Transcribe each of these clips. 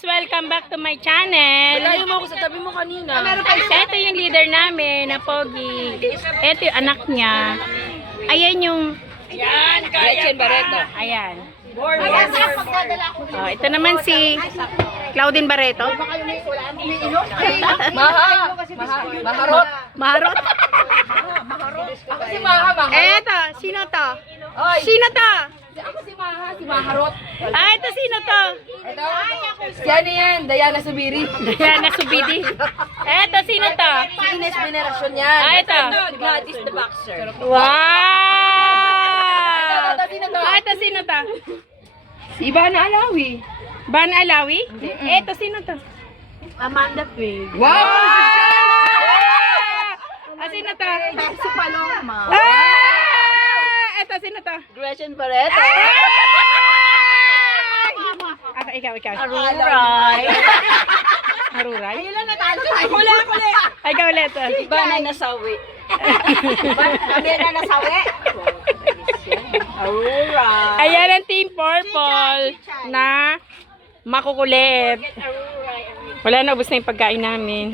Welcome back to my channel. Layo mo ako sa tabi mo kanina. Ito yung leader namin na Pogi. Ito yung anak niya. Ayan yung... Gretchen Barreto. Ayan. Oh, ito naman si Claudine Barreto. Maharot. Maharot. Ako si Maha. Eto, sino to? Oy. Sino to? Ako si Maha, si Maharot. Ah, ito sino to? Ito. Yan yan, Diana Subiri. Diana Subidi. Eto, sino to? Si Ines Veneracion yan. Ah, ito. Si Gladys the Boxer. Wow! Ito, sino to? Ah, ito sino to? Si Ivana Alawi. Ban Alawi? Eto, sino to? Amanda Pig. Wow! Ah, sino to? Si Paloma. Ah! Eto, sino to? Gretchen Barreto. Ah, ikaw. Aruray. Haruray? Ayun lang natalo tayo. Huli. Ay, ikaw ulit. Ivana Nasawi. Ivana Nasawi. Aruray. Ayan ang Team Purple na makukulit. Wala na, ubos na yung pagkain namin.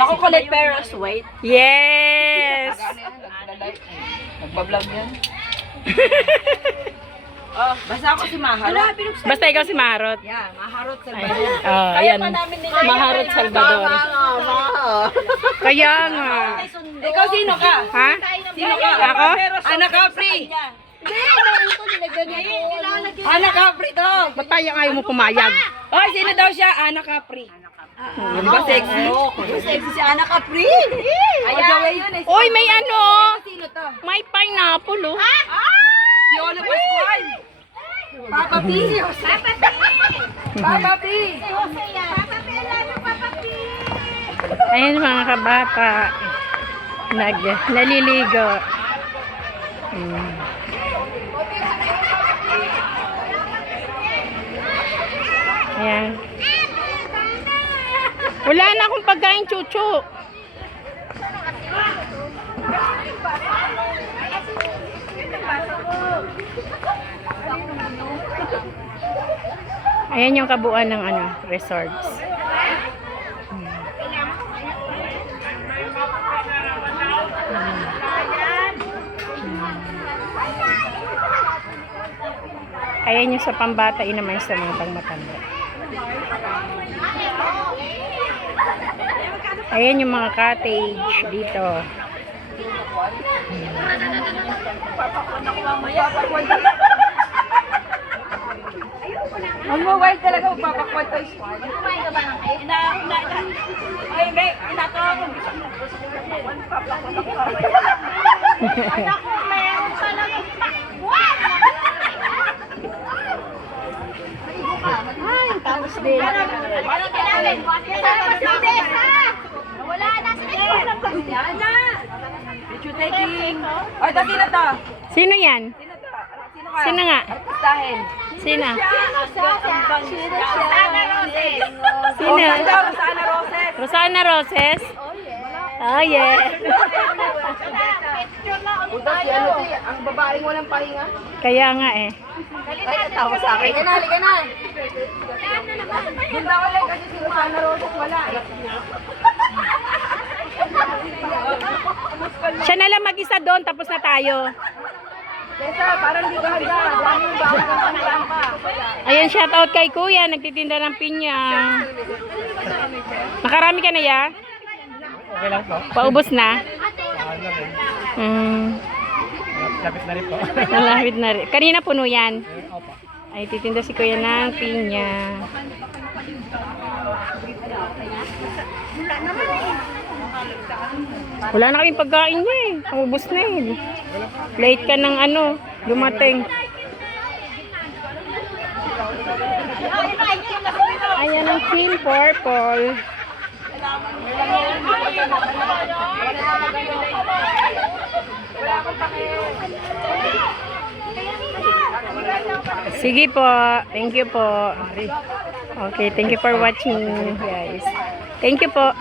Makukulit pero sweet. Yes! Nagpa-vlog yan. Oh, basta ako si Maharot. Basta ikaw si Marot. Yeah, Maharot sa Oh, ayan. Maharot Salvador. Kaya nga. Ikaw sino ka? Ha? Sino ka? Ako? Ana Capri. Ana Capri to. Ba't tayo ayaw mo pumayag? Oy, sino daw siya? Ana Capri. Di ba sexy? Sexy si Ana Capri. Ayan yun eh. Uy, may ano? Sino to? May pineapple, oh. Piolo Pascual. Papa P. Papa P. Ayan mga kabata. Naliligo. Ayan. Wala na akong pagkain, chuchu. Ayan yung kabuuan ng resorts. Ayan yung sa pambata, naman sa mga pangmatanda. Ayan yung mga cottage dito. Ang mawal talaga magpapakwal tayo squad. Ay, be, inato ako. Ay, tapos din. Wala na sila. Picture taking. Ay, ito sino to? Sino yan? Sino to? Sino ka? Sino nga? Artistahin. Sino? Rosana Roses. Sino? Rosana Roses. Rosana Roses? Oh, yeah. Puta si ano to, ang babaeng walang pahinga. Kaya nga eh. Ay, natawa sa akin. Halika na. Ganda ko lang kasi si Rosana Roses wala. Siya na lang mag-isa doon, tapos na tayo. Tessa, parang di ka handa. Dami yung bawang kang kanilang pa. Ayan, shoutout kay Kuya, nagtitinda ng pinya. Nakarami ka na ya? Okay lang po. Paubos na? Lapit na rin po. Nalapit na rin. Kanina puno yan. Ay, titinda si Kuya ng pinya. Wala na kaming pagkain niya eh. Paubos na eh. Late ka ng dumating. Ayan ang Team Purple. Sige po. Thank you po. Okay, thank you for watching, guys. Thank you po.